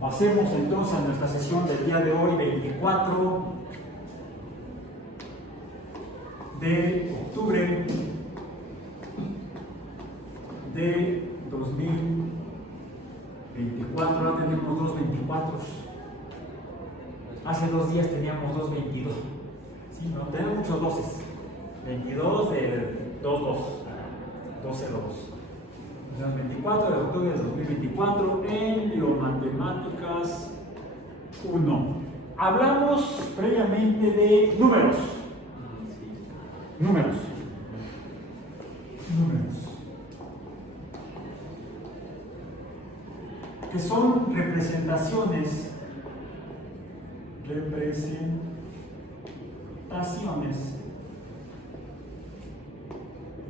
Pasemos entonces a nuestra sesión del día de hoy, 24 de octubre de 2024. Ahora tenemos dos 24. Hace 2 días teníamos dos 22. Sí, no, tenemos muchos 12. 22 de 2, 2. 12, 2. 24 de octubre de 2024 en Biomatemáticas 1. Hablamos previamente de números. Números. Que son representaciones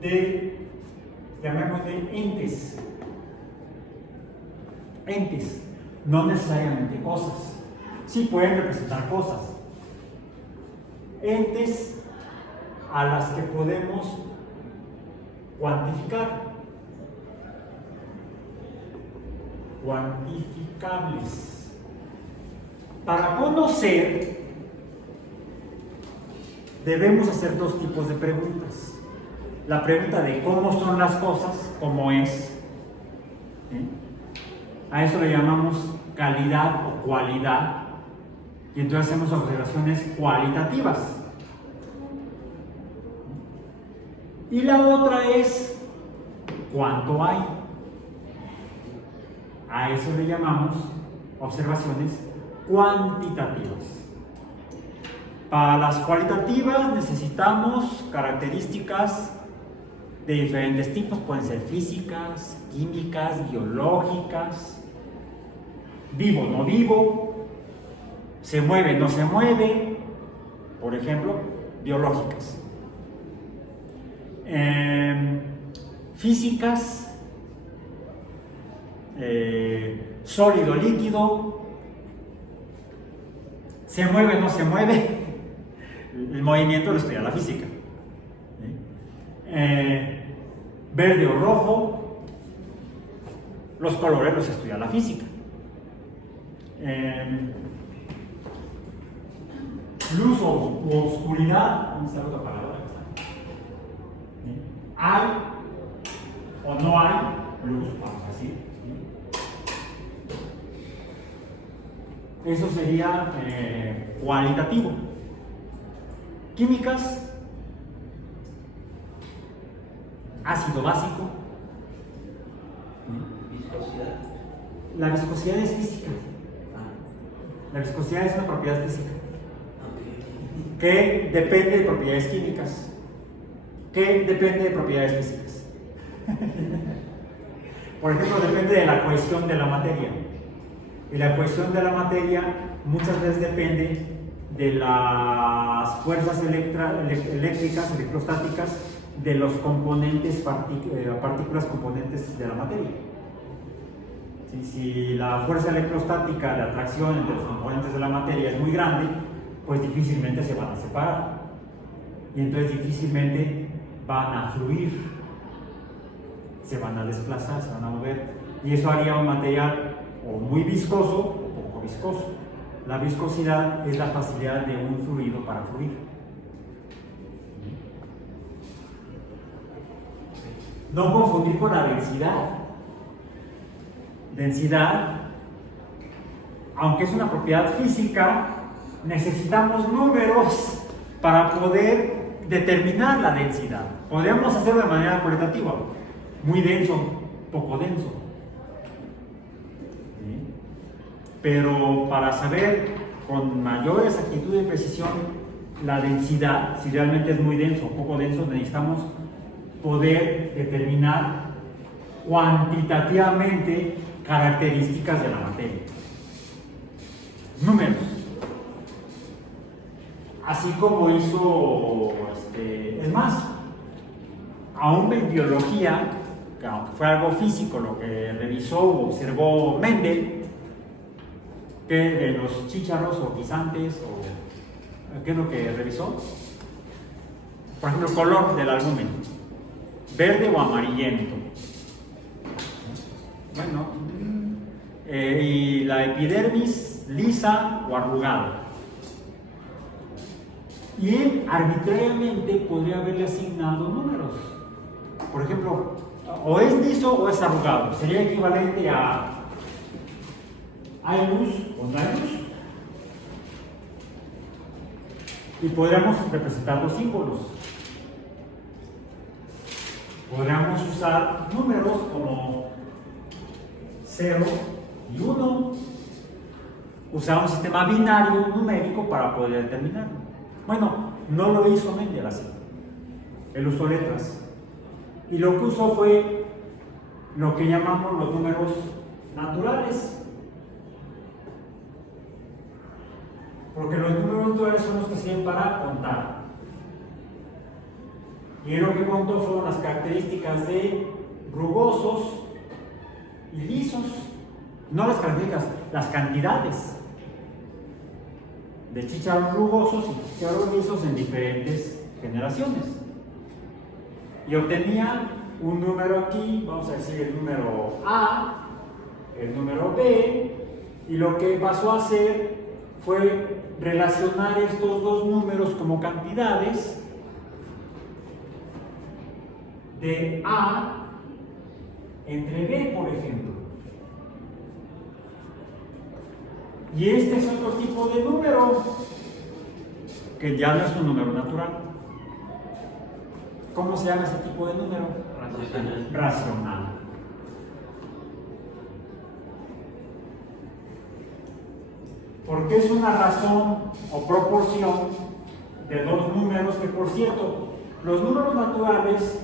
de, llamémosle, entes, no necesariamente cosas. Sí pueden representar cosas. Entes a las que podemos cuantificar. Cuantificables. Para conocer, debemos hacer 2 tipos de preguntas. La pregunta de cómo son las cosas, cómo es. ¿Sí? A eso le llamamos calidad o cualidad. Y entonces hacemos observaciones cualitativas. Y la otra es cuánto hay. A eso le llamamos observaciones cuantitativas. Para las cualitativas necesitamos características de diferentes tipos, pueden ser físicas, químicas, biológicas, vivo, no vivo, se mueve, no se mueve, por ejemplo, biológicas. Físicas, sólido, líquido, se mueve, no se mueve. El movimiento lo estudia la física. Verde o rojo, los colores los estudia la física. Luz o oscuridad, vamos a usar otra palabra. Hay o no hay luz, vamos a decir. Eso sería cualitativo. Químicas, ácido básico. Viscosidad. La viscosidad es física. La viscosidad es una propiedad física que depende de propiedades químicas, que depende de propiedades físicas. Por ejemplo, depende de la cohesión de la materia. Y la cohesión de la materia muchas veces depende de las fuerzas eléctricas, electrostáticas, de los componentes, partículas componentes de la materia. Si la fuerza electrostática de atracción entre los componentes de la materia es muy grande, pues difícilmente se van a separar. Y entonces difícilmente van a fluir, se van a desplazar, se van a mover. Y eso haría un material o muy viscoso o poco viscoso. La viscosidad es la facilidad de un fluido para fluir. No confundir con la densidad. Densidad, aunque es una propiedad física, necesitamos números para poder determinar la densidad. Podríamos hacerlo de manera cualitativa, muy denso, poco denso. ¿Sí? Pero para saber con mayor exactitud y precisión la densidad, si realmente es muy denso o poco denso, necesitamos poder determinar cuantitativamente características de la materia. Números. Así como hizo, es más, aún en biología, que fue algo físico lo que revisó o observó Mendel, que de los chícharos o guisantes, o ¿qué es lo que revisó? Por ejemplo, el color del albumen, verde o amarillento. Bueno, y la epidermis lisa o arrugada. Y él arbitrariamente podría haberle asignado números. Por ejemplo, o es liso o es arrugado. Sería equivalente a hay luz o no hay luz. Y podríamos representar los símbolos. Podríamos usar números como 0 y 1. Usar un sistema binario numérico para poder determinarlo. Bueno, no lo hizo Mendel así. Él usó letras. Y lo que usó fue lo que llamamos los números naturales. Porque los números naturales son los que sirven para contar. Y él lo que contó fueron las características de rugosos y lisos. No las características, las cantidades de chícharos rugosos y chícharos lisos en diferentes generaciones. Y obtenía un número aquí, vamos a decir el número A, el número B, y lo que pasó a hacer fue relacionar estos dos números como cantidades de A entre B, por ejemplo. Y este es otro tipo de número que ya no es un número natural. ¿Cómo se llama ese tipo de número? Racional. Porque es una razón o proporción de dos números que, por cierto, los números naturales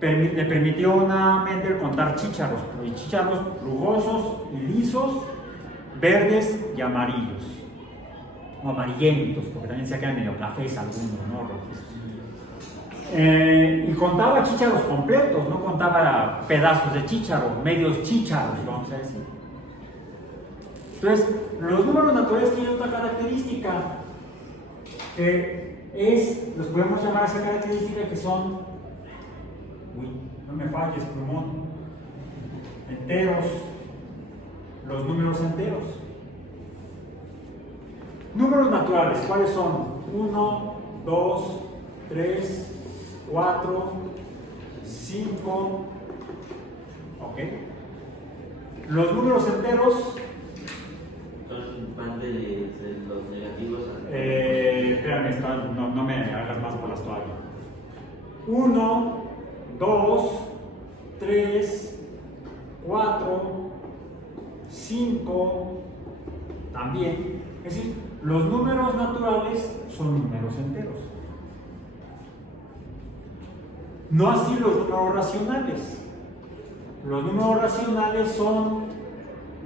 le permitió a Mendel contar chícharos, y chícharos rugosos y lisos, verdes y amarillos, o amarillentos, porque también se quedan medio cafés algunos, ¿no? Rojizos. Y contaba chícharos completos, no contaba pedazos de chícharo, medios chícharos, vamos a decir. Entonces, los números naturales tienen otra característica, que es, los podemos llamar a esa característica que son, no me falles, plumón, enteros, los números enteros. Números naturales, ¿cuáles son? 1, 2, 3, 4, 5, ¿ok? Los números enteros, van de los negativos a espérame, no me hagas más bolas todavía. 1, 2, 3, 4, 5, también. Es decir, los números naturales son números enteros. No así los números racionales. Los números racionales son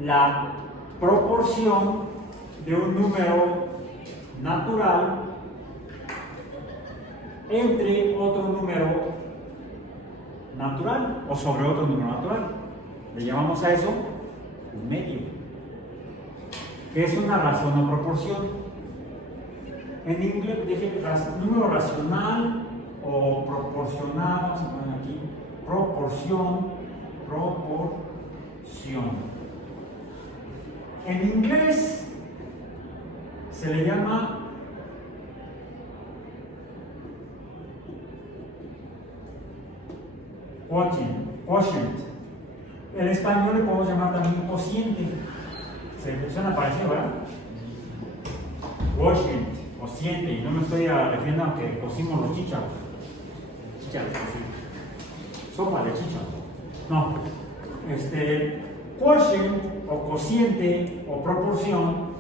la proporción de un número natural entre otro número natural o sobre otro número natural. Le llamamos a eso un medio, que es una razón o proporción. En inglés dije número racional o proporcional, vamos a poner aquí proporción. En inglés se le llama quotient. En español le podemos llamar también cociente. Se suena parecido, ¿verdad? Cociente, y no me estoy refiriendo a que cocimos los chícharos. Sopa de chícharos. No. Quotient o cociente o proporción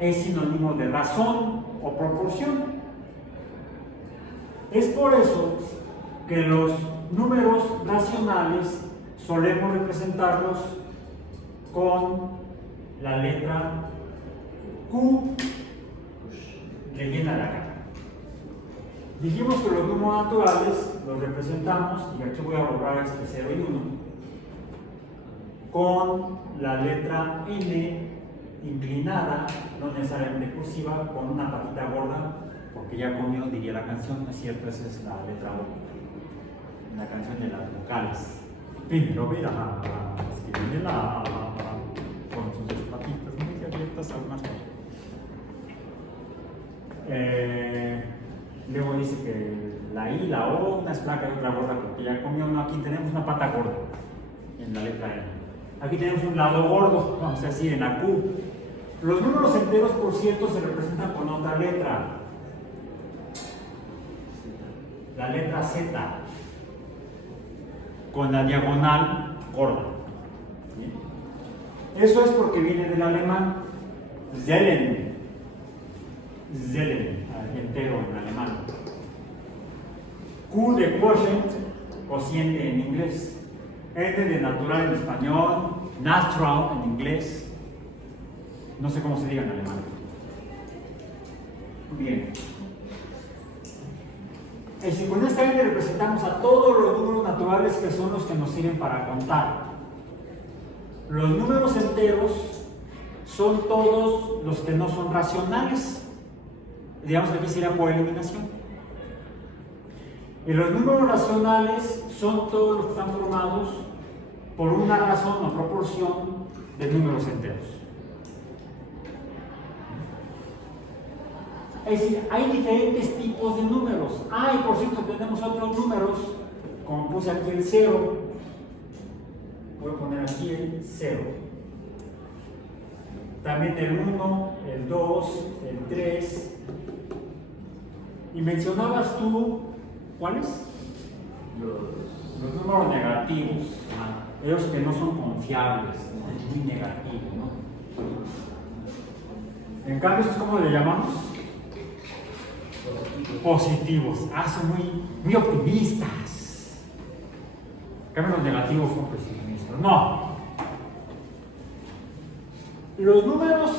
es sinónimo de razón o proporción. Es por eso que los números racionales solemos representarlos con la letra Q rellena de acá. Dijimos que los números naturales los representamos, y aquí voy a borrar este 0 y 1, con la letra N inclinada, no necesariamente cursiva, con una patita gorda, porque ya comió, diría la canción, no es cierto, esa es la letra O, la canción de las vocales. Primero verás que viene la con gorditas, algunas cosas. Luego dice que la I, la O, una es flaca y otra gorda porque ya comió. No, aquí tenemos una pata gorda en la letra N. Aquí tenemos un lado gordo, vamos a decir en la Q. Los números enteros, por cierto, se representan con otra letra. La letra Z, con la diagonal gorda. ¿Sí? Eso es porque viene del alemán Zellen, entero en alemán. Q de quotient, cociente en inglés. N de natural en español, natural en inglés. No sé cómo se diga en alemán. Bien. Es decir, con esta N representamos a todos los números naturales que son los que nos sirven para contar. Los números enteros son todos los que no son racionales. Digamos que aquí sería por eliminación. Y los números racionales son todos los que están formados por una razón o proporción de números enteros. Es decir, hay diferentes tipos de números. Y por cierto, tenemos otros números, como puse aquí el 0. Voy a poner aquí el 0. También el 1, el 2, el 3. Y mencionabas tú, ¿cuáles? Los números negativos. Ellos que no son confiables, ¿no? Muy negativos, ¿no? En cambio, ¿estos cómo le llamamos? Positivos. Son muy optimistas. En cambio, los negativos son pesimistas. No. Los números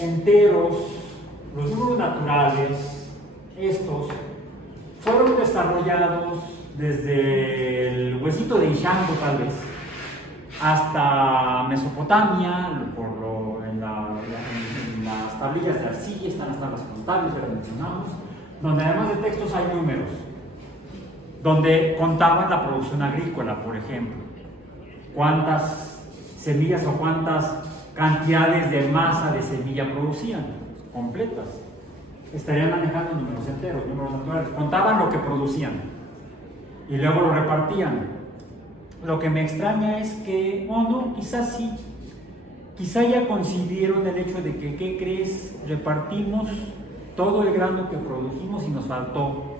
enteros, los números naturales, estos fueron desarrollados desde el huesito de Ishango, tal vez, hasta Mesopotamia, en las tablillas de arcilla están las tablas contables, ya las mencionamos, donde además de textos hay números, donde contaban la producción agrícola, por ejemplo, cuántas semillas o cuántas cantidades de masa de semilla producían, completas. Estarían manejando números enteros, números naturales, contaban lo que producían y luego lo repartían. Lo que me extraña es que, no, quizás sí, quizá ya concibieron el hecho de que, ¿qué crees? Repartimos todo el grano que produjimos y nos faltó.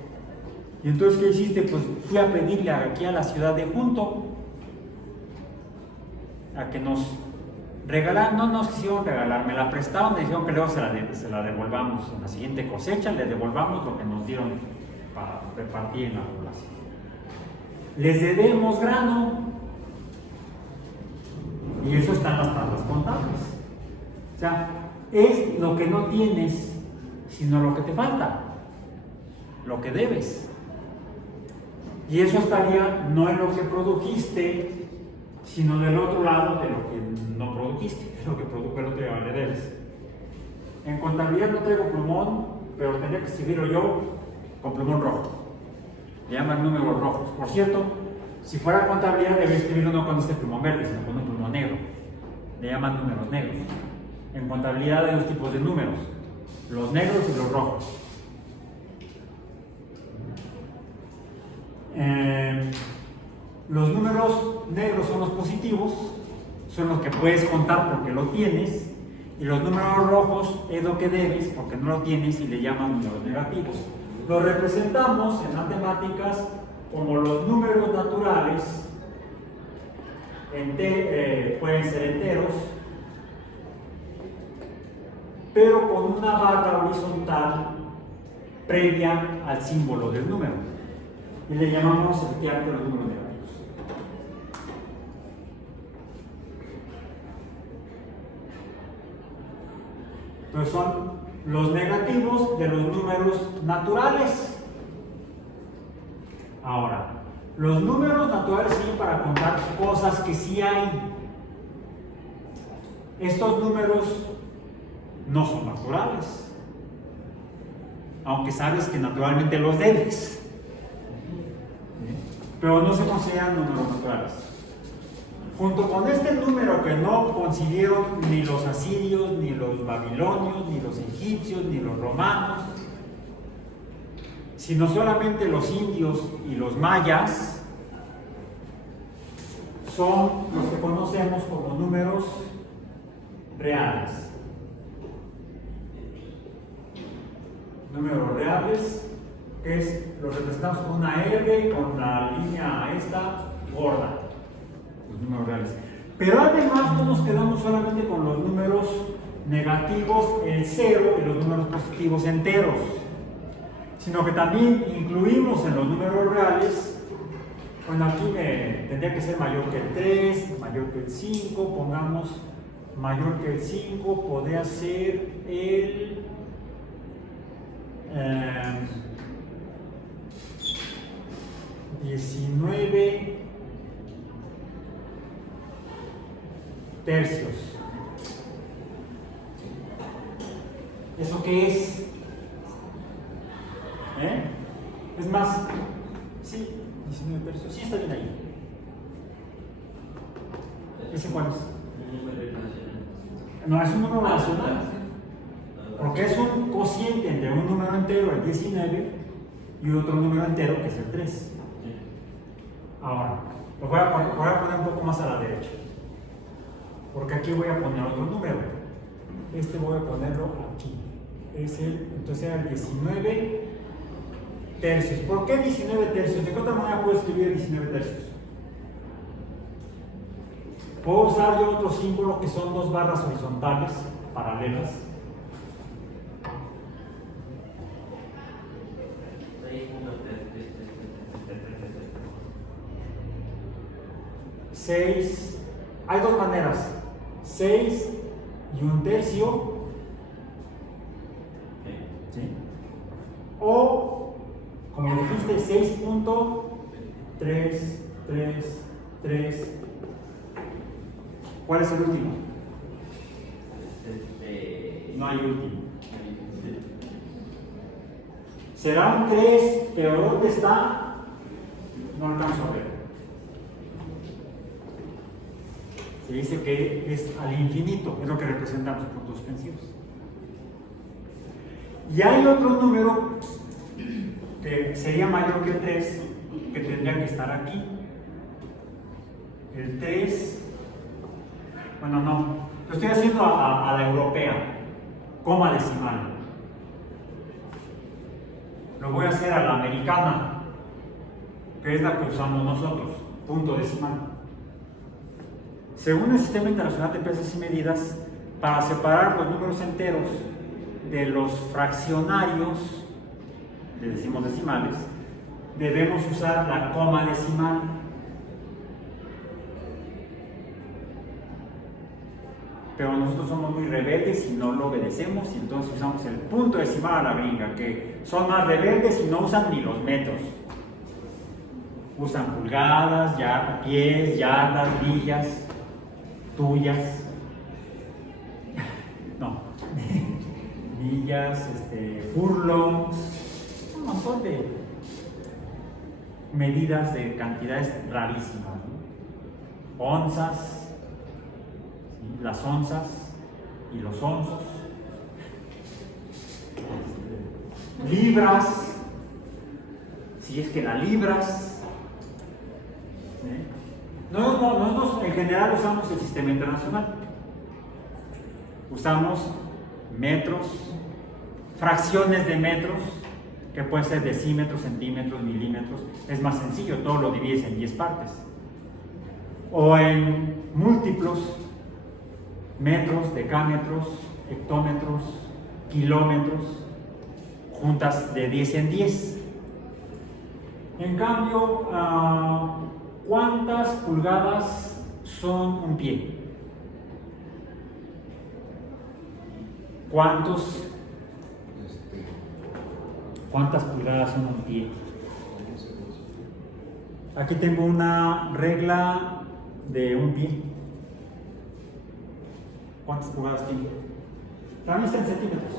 Y entonces, ¿qué hiciste? Pues fui a pedirle aquí a la ciudad de Junto a que nos regalaran. No nos quisieron regalar, me la prestaron, me dijeron que luego se la devolvamos en la siguiente cosecha, le devolvamos lo que nos dieron para repartir en la población. Les debemos grano y eso está en las tablas contables. O sea, es lo que no tienes, sino lo que te falta, lo que debes. Y eso estaría no en lo que produjiste, sino del otro lado de lo que no produjiste, lo que produjo el otro lado le debes. En contabilidad no traigo plumón, pero tendría que escribirlo yo con plumón rojo. Le llaman números rojos. Por cierto, si fuera contabilidad debería escribirlo no con este plumón verde, sino con un plumón negro. Le llaman números negros. En contabilidad hay dos tipos de números, los negros y los rojos. Los números negros son los positivos, son los que puedes contar porque lo tienes, y los números rojos es lo que debes porque no lo tienes y le llaman números negativos. Los representamos en matemáticas como los números naturales, pueden ser enteros, pero con una barra horizontal previa al símbolo del número. Y le llamamos efectivamente los números negativos. Entonces son los negativos de los números naturales. Ahora, los números naturales sirven para contar cosas que sí hay. Estos números no son naturales, aunque sabes que naturalmente los debes, pero no se consideran números naturales. Junto con este número que no concibieron ni los asirios, ni los los babilonios, ni los egipcios, ni los romanos, sino solamente los indios y los mayas son los que conocemos como números reales. Números reales, que es, los representamos con una R, con la línea esta gorda, los números reales. Pero además no nos quedamos solamente con los números negativos, el 0, y los números positivos enteros, sino que también incluimos en los números reales, bueno, aquí tendría que ser mayor que el 3, mayor que el 5, pongamos mayor que el 5, podría ser el 19 tercios. ¿Eso qué es? Es más, sí, 19 tercios, sí está bien ahí. ¿Ese cuál es? Un número irracional. No, es un número racional. Porque es un cociente entre un número entero, el 19, y otro número entero, que es el 3. Ahora, lo voy a poner un poco más a la derecha. Porque aquí voy a poner otro número. Este voy a ponerlo aquí. Entonces era el 19 tercios. ¿Por qué 19 tercios? ¿De qué otra manera puedo escribir 19 tercios? Puedo usar yo otro símbolo que son dos barras horizontales, paralelas. 6, hay dos maneras, 6 y un tercio, ¿sí? O, como dijiste, 6.333. ¿Cuál es el último? No hay último. ¿Será un 3, pero dónde está? No alcanzo a ver. Se dice que es al infinito, es lo que representan los puntos suspensivos. Y hay otro número que sería mayor que el 3, que tendría que estar aquí. El 3, bueno, no, lo estoy haciendo a la europea, coma decimal. Lo voy a hacer a la americana, que es la que usamos nosotros, punto decimal. Según el Sistema Internacional de Pesas y Medidas, para separar los números enteros de los fraccionarios, le decimos decimales, debemos usar la coma decimal. Pero nosotros somos muy rebeldes y no lo obedecemos, y entonces usamos el punto decimal a la gringa, que son más rebeldes y no usan ni los metros. Usan pulgadas, pies, yardas, millas, tuyas, no, millas, furlongs, un montón de medidas de cantidades rarísimas, ¿no? Onzas, ¿sí? Las onzas y los onzos, libras, si es que la libras, ¿sí? Nosotros en general usamos el sistema internacional. Usamos metros, fracciones de metros, que pueden ser decímetros, centímetros, milímetros. Es más sencillo, todo lo divides en 10 partes. O en múltiplos, metros, decámetros, hectómetros, kilómetros, juntas de 10 en 10. En cambio, ¿cuántas pulgadas son un pie? ¿Cuántas pulgadas son un pie? Aquí tengo una regla de un pie. ¿Cuántas pulgadas tiene? También está en centímetros.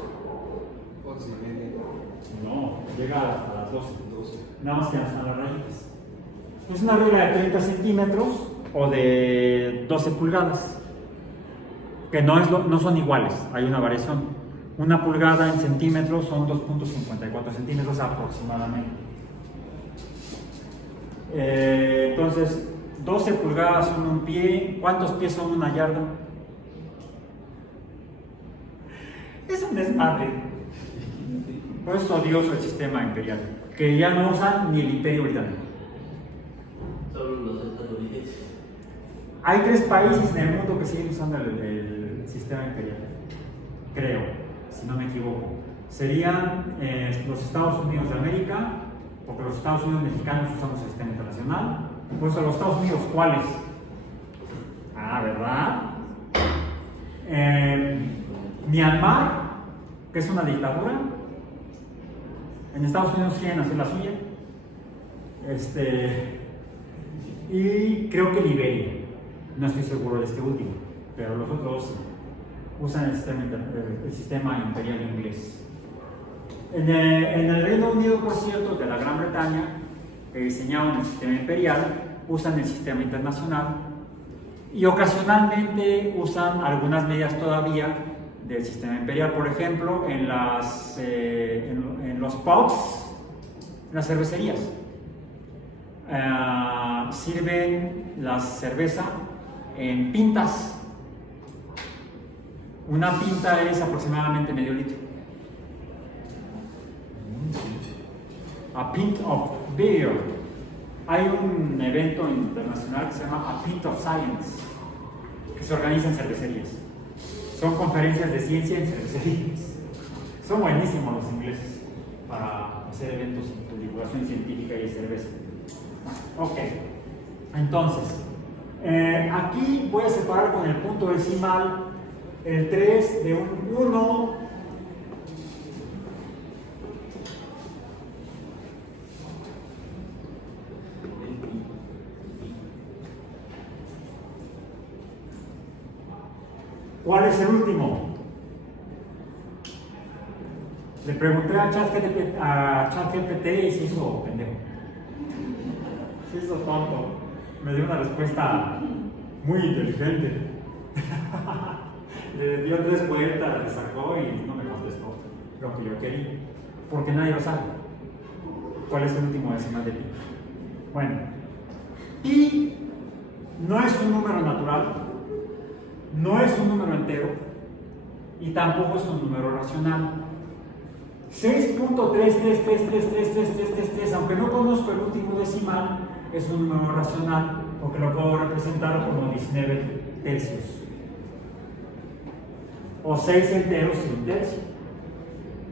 11,5. No, llega a las 12. Nada más que a las rayitas. Es una regla de 30 centímetros o de 12 pulgadas. que no son iguales, hay una variación. 1 pulgada en centímetros son 2.54 centímetros aproximadamente. Entonces, 12 pulgadas son un pie. ¿Cuántos pies son una yarda? Es un desmadre. Por eso es odioso el sistema imperial, que ya no usan ni el Imperio Británico. Solo los estadounidenses. Hay 3 países en el mundo que siguen usando el sistema imperial, creo, si no me equivoco. Serían los Estados Unidos de América, porque los Estados Unidos mexicanos usamos el sistema internacional. Pues a los Estados Unidos, ¿cuáles? Ah, ¿verdad? Myanmar, que es una dictadura. En Estados Unidos quieren hacer la suya. Y creo que Liberia. No estoy seguro de este último, pero los otros usan el sistema imperial inglés. En el Reino Unido, por cierto, de la Gran Bretaña, que diseñaron el sistema imperial, usan el sistema internacional y ocasionalmente usan algunas medidas todavía del sistema imperial. Por ejemplo, en los pubs, en las cervecerías, sirven la cerveza en pintas. Una pinta es aproximadamente medio litro. A pint of beer. Hay un evento internacional que se llama A Pint of Science, que se organiza en cervecerías. Son conferencias de ciencia en cervecerías. Son buenísimos los ingleses para hacer eventos de divulgación científica y de cerveza. Ok, entonces, aquí voy a separar con el punto decimal el 3 de un 1. ¿Cuál es el último? Le pregunté a ChatGPT y se hizo pendejo. Se hizo tonto. Me dio una respuesta muy inteligente. Le dio 3 vueltas, le sacó y no me contestó lo que yo quería. Porque nadie lo sabe. ¿Cuál es el último decimal de pi? Bueno, pi no es un número natural, no es un número entero y tampoco es un número racional. 6.3333333, aunque no conozco el último decimal, es un número racional porque lo puedo representar como 19 tercios o 6 enteros y un tercio,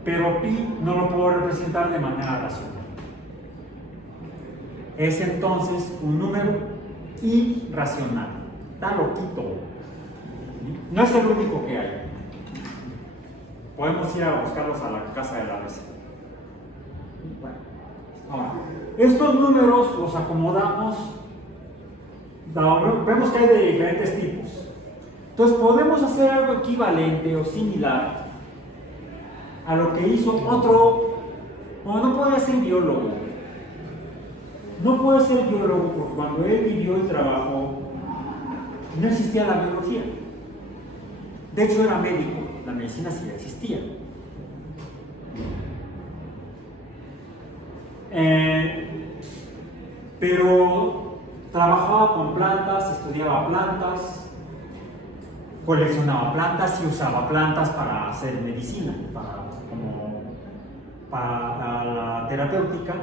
pero pi no lo puedo representar de manera racional. Es entonces un número irracional. Está loquito. No es el único que hay. Podemos ir a buscarlos a la casa de la mesa. Bueno, ahora, estos números los acomodamos. Vemos que hay de diferentes tipos. Entonces podemos hacer algo equivalente o similar a lo que hizo otro. Bueno, no puede ser biólogo. No puede ser biólogo porque cuando él vivió y trabajó no existía la biología. De hecho era médico, la medicina sí existía. Pero trabajaba con plantas, estudiaba plantas, coleccionaba plantas y usaba plantas para hacer medicina, para la terapéutica.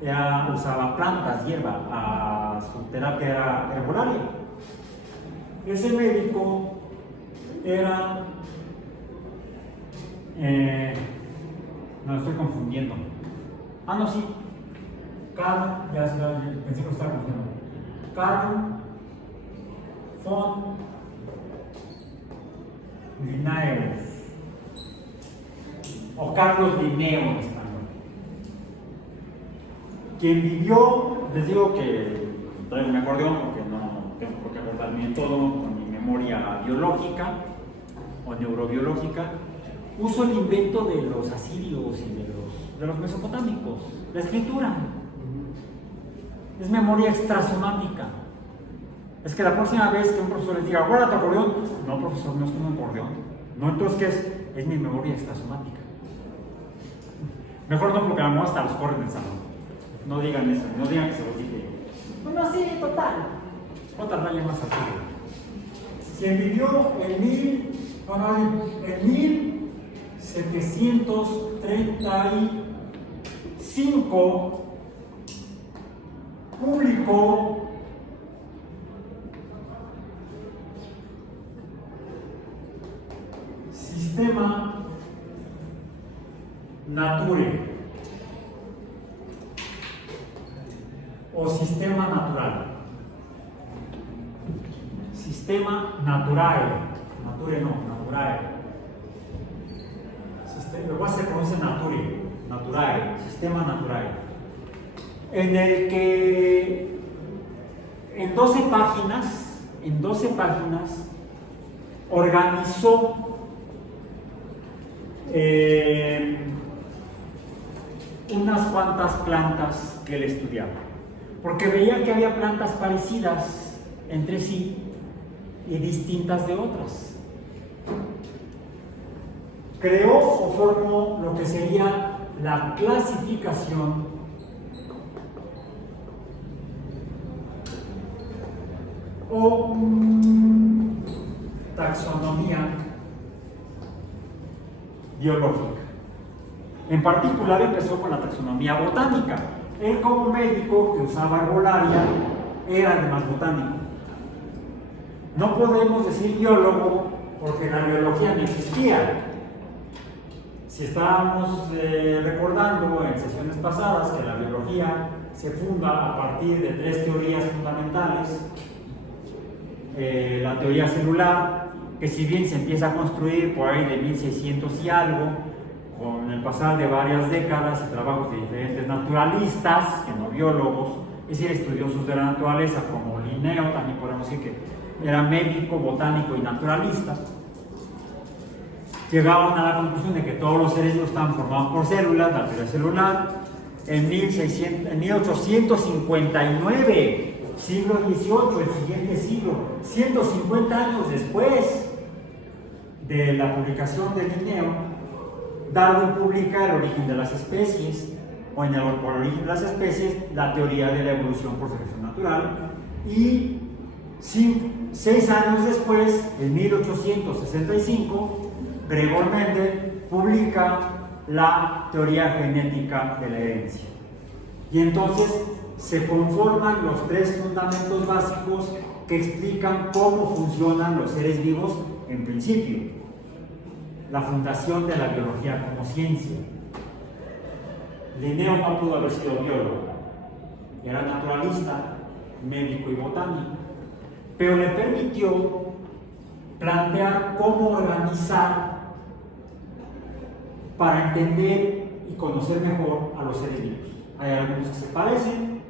Ella usaba plantas, hierba, su terapia herbolaria. Ese médico era... no, estoy confundiendo. Ah, no, sí. Carl, pensé que lo estaba confundiendo. Carl von Linnaeus. O Carlos Linneo en español. Quien vivió, les digo que traigo mi acordeón porque no tengo por qué acordarme de todo con mi memoria biológica o neurobiológica. Uso el invento de los asirios y de los mesopotámicos, la escritura. Es memoria extrasomática. Es que la próxima vez que un profesor les diga, guárdate acordeón, no, profesor, no es un acordeón. No, entonces, ¿qué es? Es mi memoria extrasomática. Mejor no, porque a lo mejor hasta los corren del salón. No digan eso, no digan que se los dije. Bueno, sí, total. Otra raya más arriba. Quien vivió en 1735 publicó Sistema Naturae o Sistema Natural. Sistema Naturae. Nature no, Naturae. Luego se pronuncia Naturae, Sistema Naturae. En el que en 12 páginas organizó unas cuantas plantas que él estudiaba, porque veía que había plantas parecidas entre sí y distintas de otras. Creó o formó lo que sería la clasificación o taxonomía biológica. En particular empezó con la taxonomía botánica. Él, como médico que usaba herbolaria, era además botánico. No podemos decir biólogo porque la biología no existía. Si estábamos recordando en sesiones pasadas que la biología se funda a partir de 3 teorías fundamentales. La teoría celular, que si bien se empieza a construir por ahí de 1600 y algo, con el pasar de varias décadas y trabajos de diferentes naturalistas, que no biólogos, es decir, estudiosos de la naturaleza, como Linneo, también podemos decir que era médico, botánico y naturalista, llegaban a la conclusión de que todos los seres vivos estaban formados por células, la teoría celular. En 1859, siglo XVIII, el siguiente siglo, 150 años después de la publicación de Linneo, Darwin publica El origen de las especies, o en el origen de las especies, la teoría de la evolución por selección natural, y 6 años después, en 1865, Gregor Mendel publica la teoría genética de la herencia. Y entonces se conforman los 3 fundamentos básicos que explican cómo funcionan los seres vivos en principio. La fundación de la biología como ciencia. Linneo no pudo haber sido biólogo, era naturalista, médico y botánico, pero le permitió plantear cómo organizar para entender y conocer mejor a los seres vivos. Hay algunos que se parecen,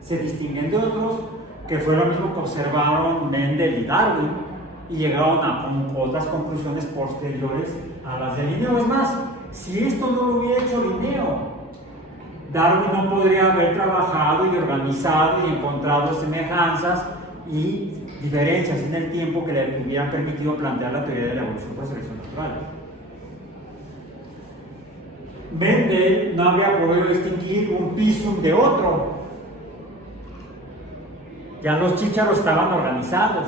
se distinguen de otros, que fue lo mismo que observaron Mendel y Darwin, y llegaron a otras conclusiones posteriores a las de Linneo. Es más, si esto no lo hubiera hecho Linneo, Darwin no podría haber trabajado y organizado y encontrado semejanzas y diferencias en el tiempo que le hubieran permitido plantear la teoría de la evolución por selección natural. Mendel no habría podido distinguir un pisum de otro. Ya los chícharos estaban organizados,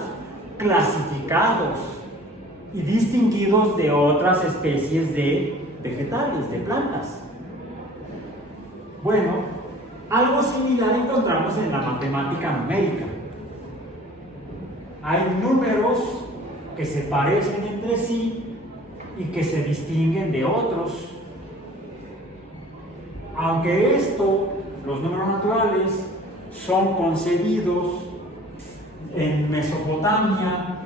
clasificados y distinguidos de otras especies de vegetales, de plantas. Bueno, algo similar encontramos en la matemática numérica. Hay números que se parecen entre sí y que se distinguen de otros. Aunque los números naturales, son concebidos en Mesopotamia,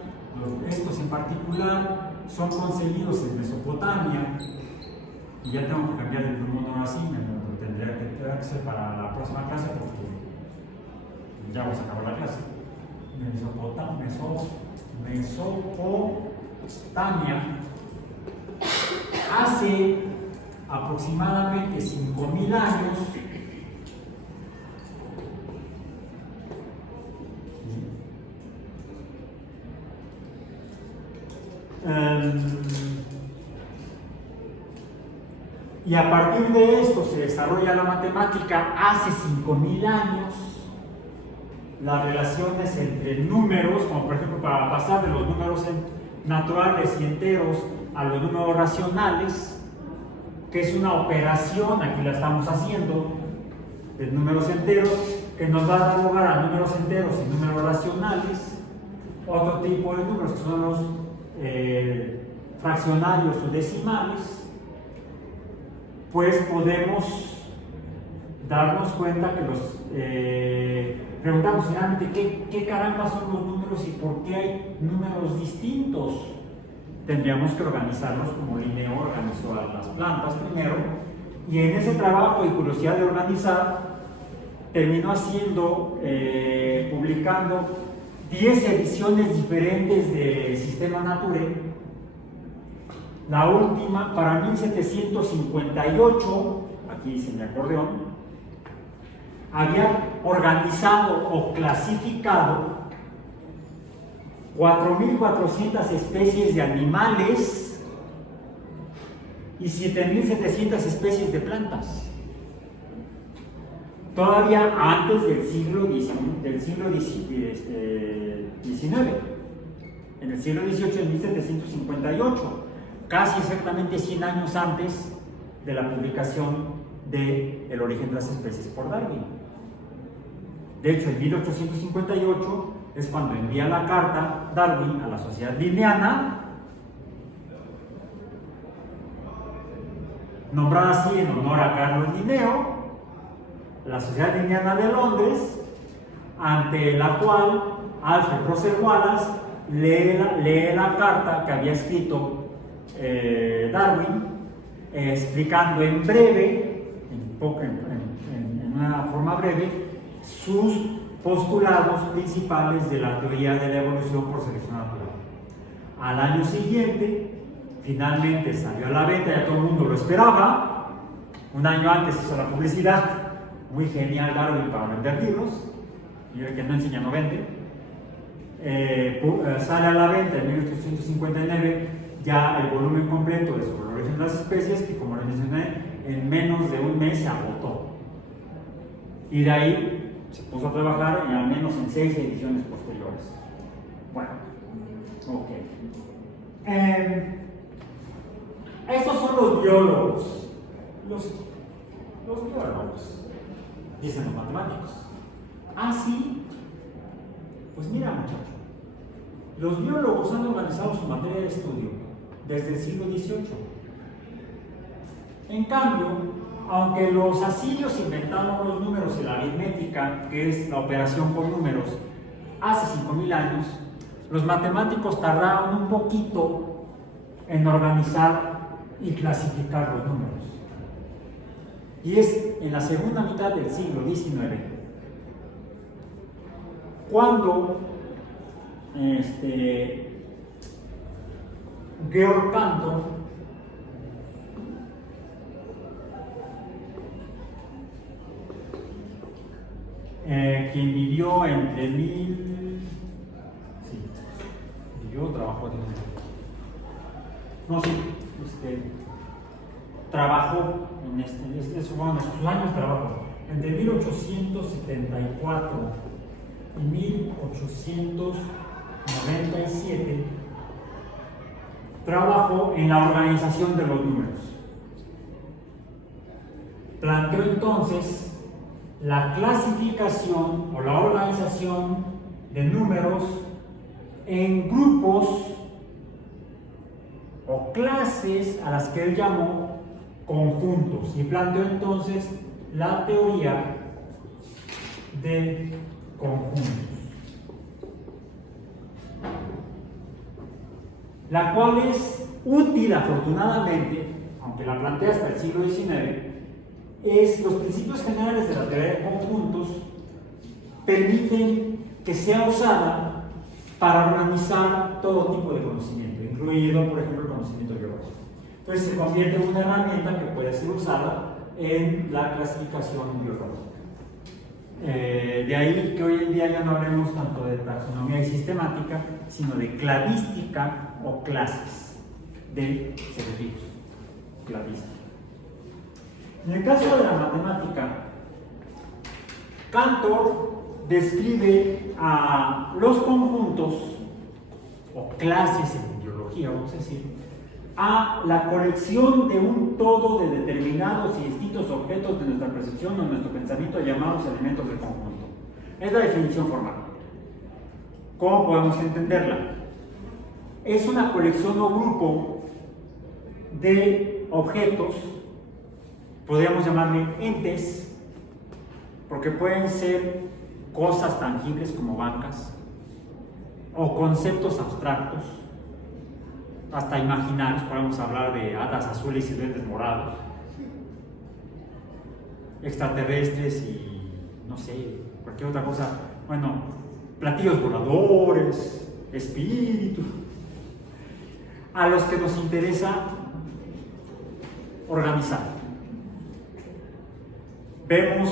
estos en particular son concebidos en Mesopotamia, y ya tengo que cambiar el número así, lo tendría que ser para la próxima clase porque ya vamos a acabar la clase. Mesopotamia hace aproximadamente 5000 años Y a partir de esto se desarrolla la matemática hace 5000 años. Las relaciones entre números, como por ejemplo para pasar de los números naturales y enteros a los números racionales, que es una operación, aquí la estamos haciendo, de números enteros, que nos va a dar lugar a números enteros y números racionales, otro tipo de números que son los fraccionarios o decimales, pues podemos darnos cuenta que preguntamos finalmente ¿qué caramba son los números y por qué hay números distintos? Tendríamos que organizarlos como Linneo organizó a las plantas primero, y en ese trabajo y curiosidad de organizar terminó publicando 10 ediciones diferentes del Sistema Nature. La última para 1758, aquí dice mi acordeón, había organizado o clasificado 4.400 especies de animales y 7.700 especies de plantas. Todavía antes del siglo XIX. En el siglo XVIII, en 1758, casi exactamente 100 años antes de la publicación de El origen de las especies por Darwin. De hecho, en 1858 es cuando envía la carta Darwin a la Sociedad Linneana, nombrada así en honor a Carlos Linneo, la Sociedad Linneana de Londres, ante la cual Alfred Russel Wallace lee la carta que había escrito Darwin, explicando en breve, en una forma breve, sus postulados principales de la teoría de la evolución por selección natural. Al año siguiente, finalmente salió a la venta, ya todo el mundo lo esperaba. Un año antes hizo la publicidad, muy genial Darwin para vender libros, y el que no enseña no vende. Sale a la venta en 1859 ya el volumen completo de Sobre el origen de las especies, que como les mencioné, en menos de un mes se agotó. Y de ahí se puso a trabajar al menos en 6 ediciones posteriores. Bueno, ok. Estos son los biólogos. Los biólogos, dicen los matemáticos. Ah, sí. Pues mira, muchacho. Los biólogos han organizado su materia de estudio desde el siglo XVIII. En cambio, aunque los asirios inventaron los números y la aritmética, que es la operación con números, hace 5000 años, los matemáticos tardaron un poquito en organizar y clasificar los números. Y es en la segunda mitad del siglo XIX cuando Georg Cantor quien vivió entre trabajó trabajó en sus años de trabajo entre 1874 y 1897. Trabajó en la organización de los números. Planteó entonces la clasificación o la organización de números en grupos o clases a las que él llamó conjuntos, y planteó entonces la teoría de conjuntos, la cual es útil afortunadamente, aunque la plantea hasta el siglo XIX. Los principios generales de la teoría de conjuntos permiten que sea usada para organizar todo tipo de conocimiento, incluido, por ejemplo, el conocimiento biológico. Entonces se convierte en una herramienta que puede ser usada en la clasificación biológica. De ahí que hoy en día ya no hablemos tanto de taxonomía y sistemática, sino de cladística o clases de seres vivos. Cladística. En el caso de la matemática, Cantor describe a los conjuntos o clases en biología, vamos a decir, a la colección de un todo de determinados y distintos objetos de nuestra percepción o nuestro pensamiento llamados elementos del conjunto. Es la definición formal. ¿Cómo podemos entenderla? Es una colección o grupo de objetos, podríamos llamarle entes, porque pueden ser cosas tangibles como bancas, o conceptos abstractos, hasta imaginarios, podemos hablar de hadas azules y duendes morados, extraterrestres y no sé, cualquier otra cosa, bueno, platillos voladores, espíritus, a los que nos interesa organizar. Vemos,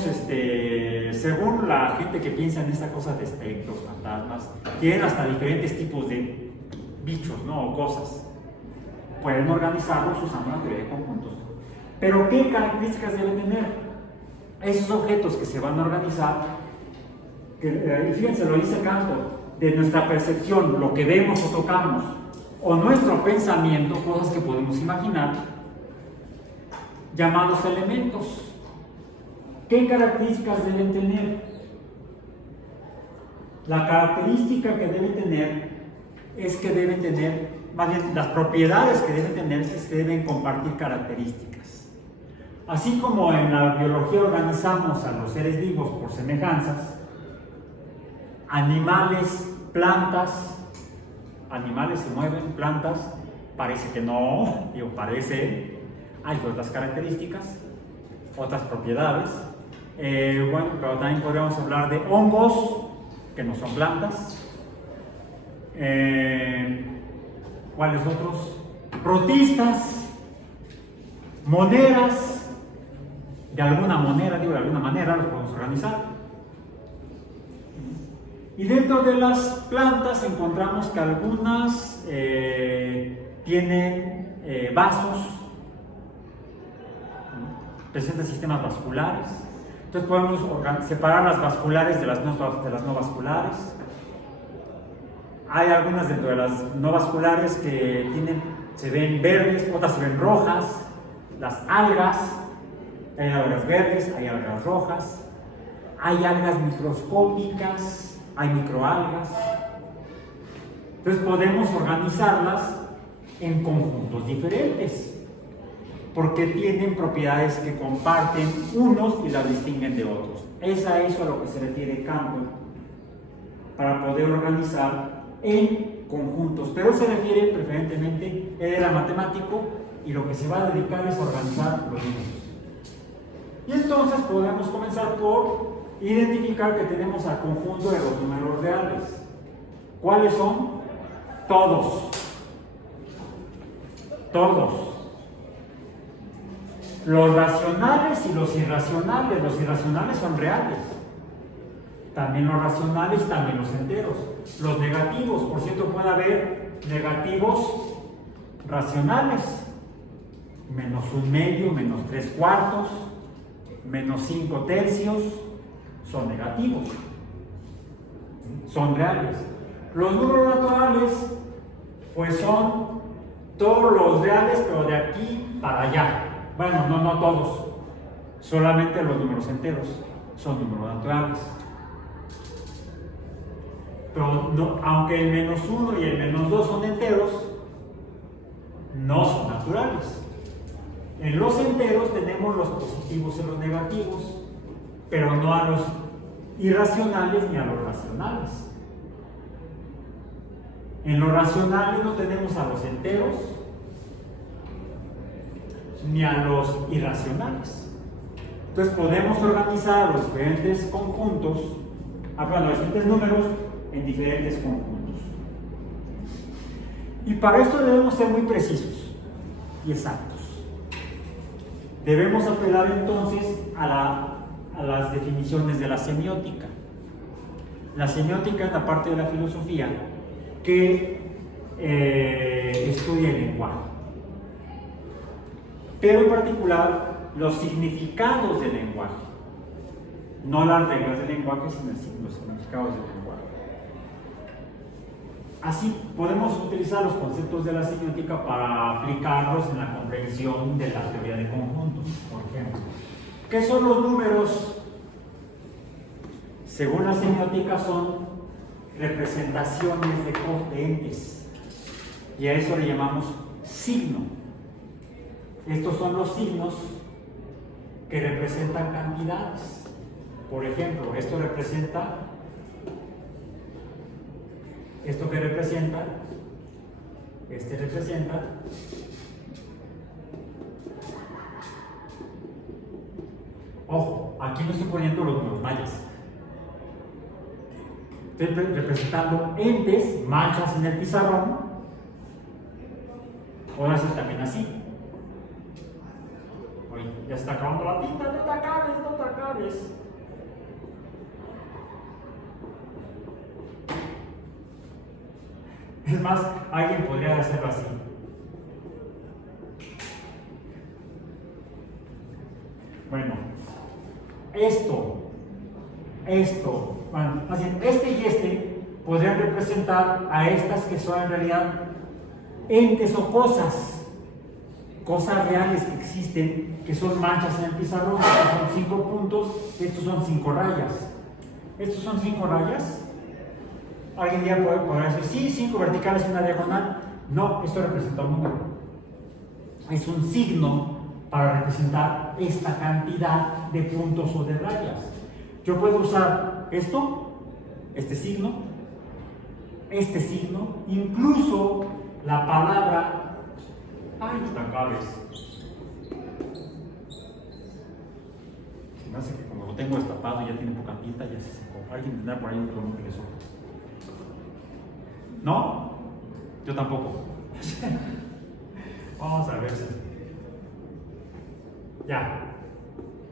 según la gente que piensa en esta cosa de espectros, fantasmas, tienen hasta diferentes tipos de bichos, ¿no? O cosas. Pueden organizarlos usando una teoría de conjuntos. Pero ¿qué características deben tener? Esos objetos que se van a organizar, y fíjense, lo dice Cantor, de nuestra percepción, lo que vemos o tocamos, o nuestro pensamiento, cosas que podemos imaginar, llamados elementos. ¿Qué características deben tener? La característica que deben tener es que deben tener, más bien las propiedades que deben tener es que deben compartir características. Así como en la biología organizamos a los seres vivos por semejanzas, animales, plantas, animales se mueven, plantas, parece que no, digo parece, hay otras características, otras propiedades. Bueno, pero también podríamos hablar de hongos, que no son plantas. ¿Cuáles otros? Protistas, monedas, de alguna manera los podemos organizar. Y dentro de las plantas encontramos que algunas tienen vasos, presentan sistemas vasculares. Entonces podemos separar las vasculares de las no vasculares. Hay algunas dentro de las no vasculares que se ven verdes, otras se ven rojas. Las algas, hay algas verdes, hay algas rojas, hay algas microscópicas, hay microalgas. Entonces podemos organizarlas en conjuntos diferentes, porque tienen propiedades que comparten unos y las distinguen de otros. Es a eso a lo que se refiere Cantor, para poder organizar en conjuntos, pero se refiere preferentemente, él era matemático y lo que se va a dedicar es a organizar los números. Y entonces podemos comenzar por identificar que tenemos al conjunto de los números reales. ¿Cuáles son? Todos. Los racionales y los irracionales. Los irracionales son reales. También los racionales, también los enteros. Los negativos, por cierto, puede haber negativos racionales. -1/2, -3/4, -5/3 son negativos. Son reales. Los números naturales, pues son todos los reales, pero de aquí para allá. Bueno, no todos, solamente los números enteros son números naturales. Pero no, aunque el -1 y el -2 son enteros, no son naturales. En los enteros tenemos los positivos y los negativos, pero no a los irracionales ni a los racionales. En los racionales no tenemos a los enteros ni a los irracionales. Entonces podemos organizar los diferentes conjuntos, los diferentes números en diferentes conjuntos. Y para esto debemos ser muy precisos y exactos. Debemos apelar entonces a las definiciones de la semiótica. La semiótica es la parte de la filosofía que estudia el lenguaje, pero en particular los significados del lenguaje. No las reglas del lenguaje, sino los significados del lenguaje. Así podemos utilizar los conceptos de la semiótica para aplicarlos en la comprensión de la teoría de conjuntos, por ejemplo. ¿Qué son los números? Según la semiótica son representaciones de entes, y a eso le llamamos signo. Estos son los signos que representan cantidades. Por ejemplo, esto que representa, este representa, ojo, aquí no estoy poniendo los números mayas. Estoy representando entes, manchas en el pizarrón. Puedo hacer también así. Oye, ya está acabando la tinta, no te acabes. Es más, alguien podría hacerlo así. Bueno, bueno, más bien, este y este podrían representar a estas que son en realidad entes o cosas reales que existen, que son manchas en el pizarrón. Estos son 5 puntos, estos son 5 rayas. Estos son 5 rayas. Alguien ya puede decir, sí, 5 verticales y una diagonal. No, esto representa un número. Es un signo para representar esta cantidad de puntos o de rayas. Yo puedo usar este signo, incluso la palabra, ay, no te acabes. Se me hace que como lo tengo destapado ya tiene poca tinta, ya se secó. Alguien tendrá por ahí un plomo que le sobra. ¿No? Yo tampoco. Vamos a ver si. Ya.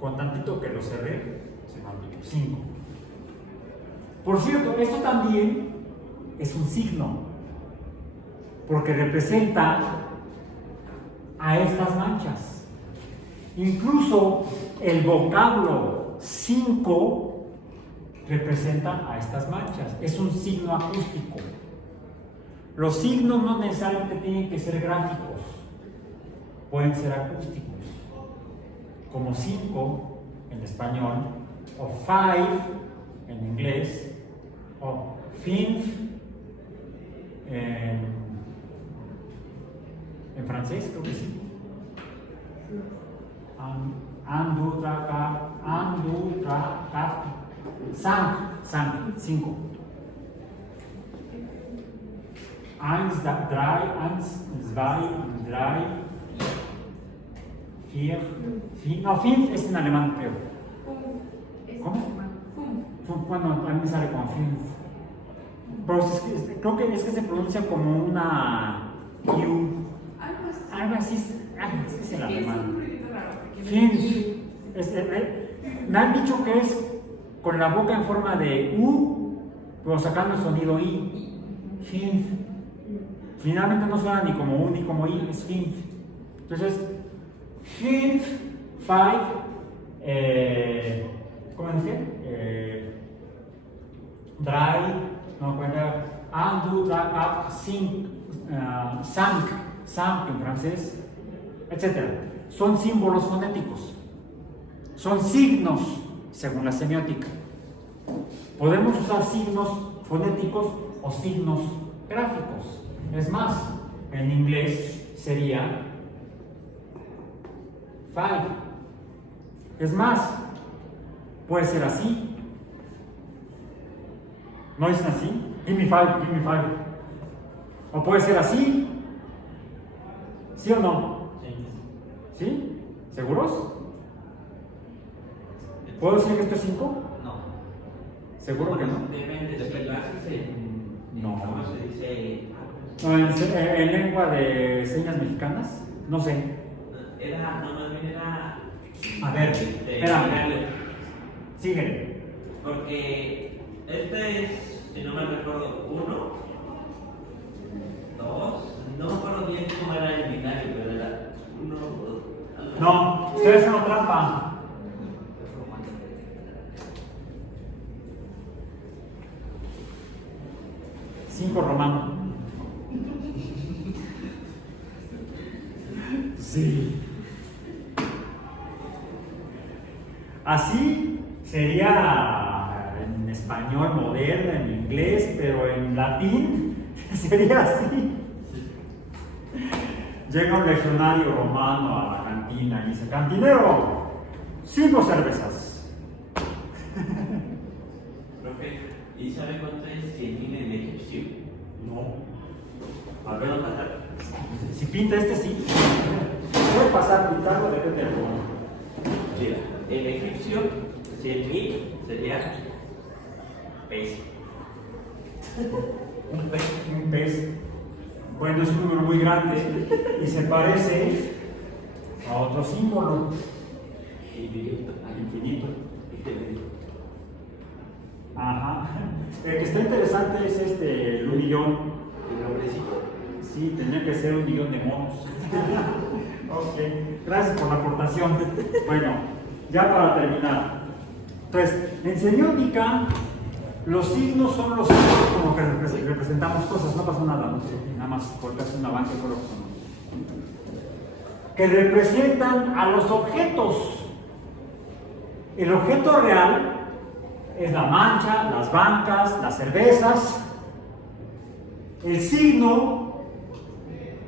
Con tantito que lo cerré, se mantuvo 5. Por cierto, esto también es un signo, porque representa a estas manchas. Incluso el vocablo 5 representa a estas manchas. Es un signo acústico. Los signos no necesariamente tienen que ser gráficos, pueden ser acústicos, como 5 en español, o 5 en inglés, o 5 en francés, creo que sí. Cinco. 1, 2, 3, 4, 5. No, 5 es en alemán, creo. ¿Cómo? Bueno, a mí me sale como 5. Pero creo que es que se pronuncia como una Q. Algo así es en alemán. 5. Me han dicho que es con la boca en forma de U, pero sacando el sonido I. 5. Finalmente no suena ni como U ni como I, es 5. Entonces, 5, ¿cómo dice? Dry, no cuenta, 1, 2, 3, 4, 5, 5 en francés, etc. Son símbolos fonéticos, son signos según la semiótica. Podemos usar signos fonéticos o signos gráficos. Es más, en inglés sería 5. Es más, puede ser así. ¿No dicen así? Give me 5, give me 5. O puede ser así. ¿Sí o no? Sí. ¿Sí? ¿Seguros? ¿Puedo decir que esto es 5? No. ¿Seguro que no? Depende, si lo haces en No. ¿cómo se dice? No, en lengua de señas mexicanas, no sé. Era. A ver, espérame. Síguele. Porque este es, si no me recuerdo, 1, 2, no me acuerdo bien cómo era el binario, pero era 1, 2. No, Estoy haciendo trampa. 5 romano. Sí. Así sería en español moderno, en inglés, pero en latín sería así. Llega un legionario romano a la cantina y dice: cantinero, 5 cervezas. Profe, ¿y sabe cuánto es 100.000 en egipcio? No. A ver, pasar. Si pinta este, sí. Puede pasar, pintarlo, depende del modo. Mira, en egipcio, 100.000 sería pez. Un pez. Bueno, es un número muy grande y se parece a otro símbolo, Infinito. al infinito. Infinito. Ajá. El que está interesante es el 1 millón. El nombrecito. Sí, tenía que ser 1 millón de monos. Ok, gracias por la aportación. Bueno, ya para terminar. Entonces, en semiótica, los signos son los signos como que representamos cosas, no pasa nada, no sé, nada más porque hace una banca que representan a los objetos. El objeto real es la mancha, las bancas, las cervezas. El signo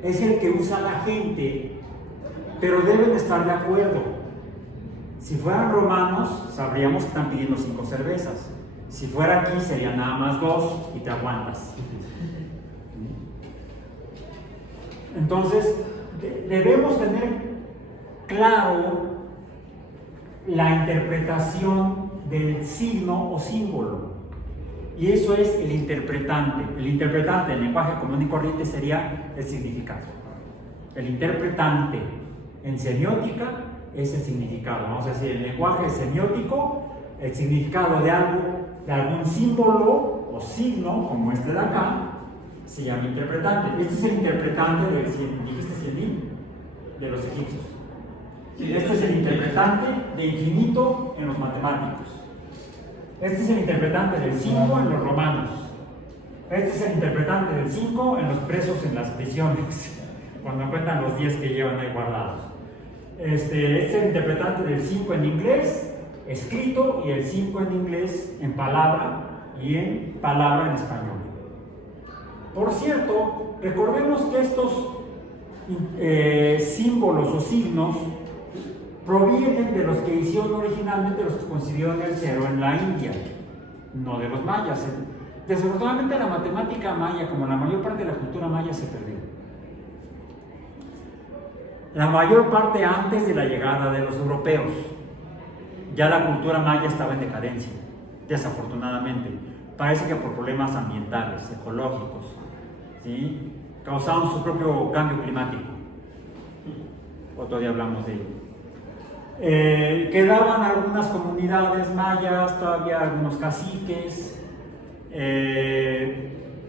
es el que usa la gente, pero deben estar de acuerdo. Si fueran romanos, sabríamos que están pidiendo 5 cervezas. Si fuera aquí, serían nada más 2 y te aguantas. Entonces, debemos tener claro la interpretación del signo o símbolo. Y eso es el interpretante. El interpretante en lenguaje común y corriente sería el significado. El interpretante en semiótica es el significado. Vamos a decir, en lenguaje semiótico, el significado de algo, de algún símbolo o signo, como este de acá, se llama interpretante. Este es el interpretante del 100, dijiste 100.000, de los egipcios. Este es el interpretante de infinito en los matemáticos. Este es el interpretante del 5 en los romanos. Este es el interpretante del 5 en los presos en las prisiones, cuando cuentan los 10 que llevan ahí guardados. Este es el interpretante del 5 en inglés, escrito, y el 5 en inglés en palabra y en palabra en español. Por cierto, recordemos que estos símbolos o signos provienen de los que hicieron originalmente los que concibieron el cero en la India, no de los mayas. Desafortunadamente la matemática maya, como la mayor parte de la cultura maya, se perdió. La mayor parte antes de la llegada de los europeos. Ya la cultura maya estaba en decadencia, desafortunadamente. Parece que por problemas ambientales, ecológicos, ¿sí? Causaron su propio cambio climático. Otro día hablamos de ello. Quedaban algunas comunidades mayas, todavía algunos caciques,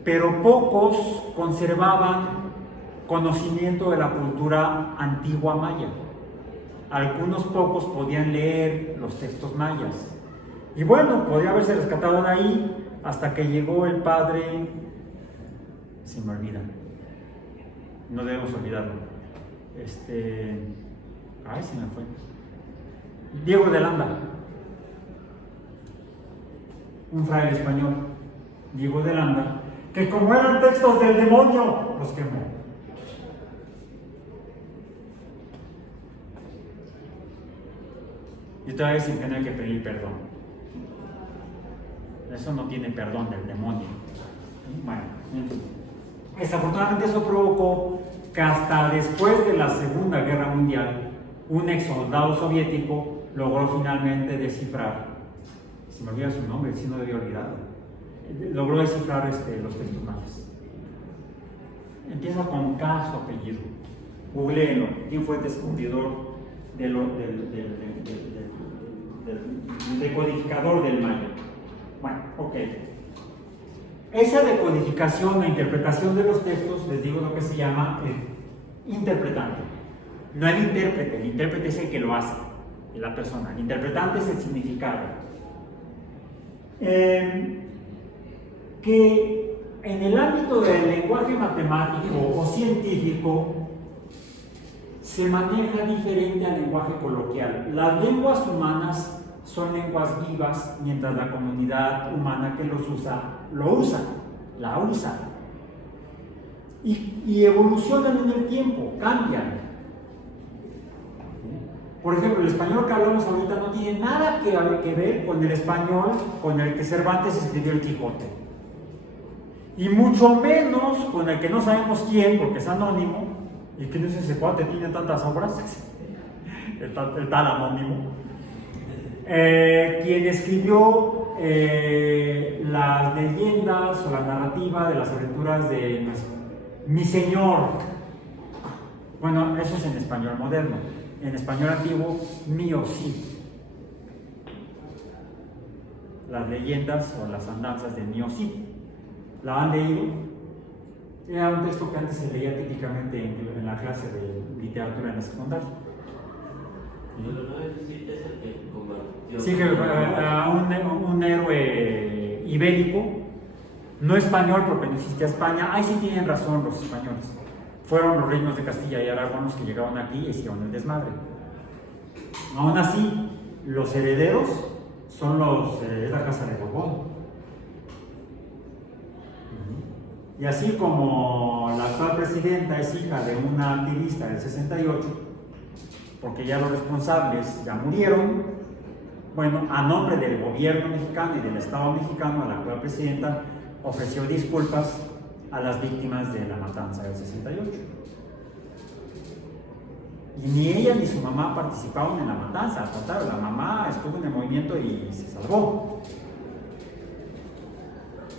pero pocos conservaban conocimiento de la cultura antigua maya. Algunos pocos podían leer los textos mayas. Y bueno, podía haberse rescatado de ahí hasta que llegó el padre, se me olvida, no debemos olvidarlo, ay, se me fue, Diego de Landa, un fraile español, Diego de Landa, que como eran textos del demonio, los quemó. Y todavía sin tener que pedir perdón. Eso no tiene perdón del demonio. Bueno, desafortunadamente eso provocó que hasta después de la Segunda Guerra Mundial, un ex soldado soviético logró finalmente descifrar, se me olvida su nombre, si no lo había olvidado, logró descifrar los textos mayas. Empieza con K su apellido. Googleenlo. ¿Quién fue el descubridor del decodificador del maya? Bueno, ok. Esa decodificación e interpretación de los textos, les digo lo que se llama el interpretante. no el intérprete es el que lo hace, es la persona, el interpretante es el significado. Que en el ámbito del lenguaje matemático o científico se maneja diferente al lenguaje coloquial. Las lenguas humanas son lenguas vivas, mientras la comunidad humana que los usa, la usa. Y evolucionan en el tiempo, cambian. Por ejemplo, el español que hablamos ahorita no tiene nada que ver con el español con el que Cervantes escribió el Quijote. Y mucho menos con el que no sabemos quién, porque es anónimo. ¿Y quién es ese cuate? ¿Tiene tantas obras? El tal anónimo. Quien escribió las leyendas o la narrativa de las aventuras de Mi Señor. Bueno, eso es en español moderno. En español antiguo, Mío Cid. Las leyendas o las andanzas de Mío Cid. ¿La han leído? Era un texto que antes se leía típicamente en la clase de literatura en la secundaria. Pero no es decir, es el que convirtió. Sí, que un héroe ibérico, no español porque no existía España. Ahí sí tienen razón los españoles. Fueron los reinos de Castilla y Aragón los que llegaron aquí y hicieron el desmadre. Aún así, los herederos son la casa de Borbón. Y así como la actual presidenta es hija de una activista del 68, porque ya los responsables ya murieron, bueno, a nombre del gobierno mexicano y del Estado mexicano, la actual presidenta ofreció disculpas a las víctimas de la matanza del 68. Y ni ella ni su mamá participaron en la matanza, al contrario, la mamá estuvo en el movimiento y se salvó.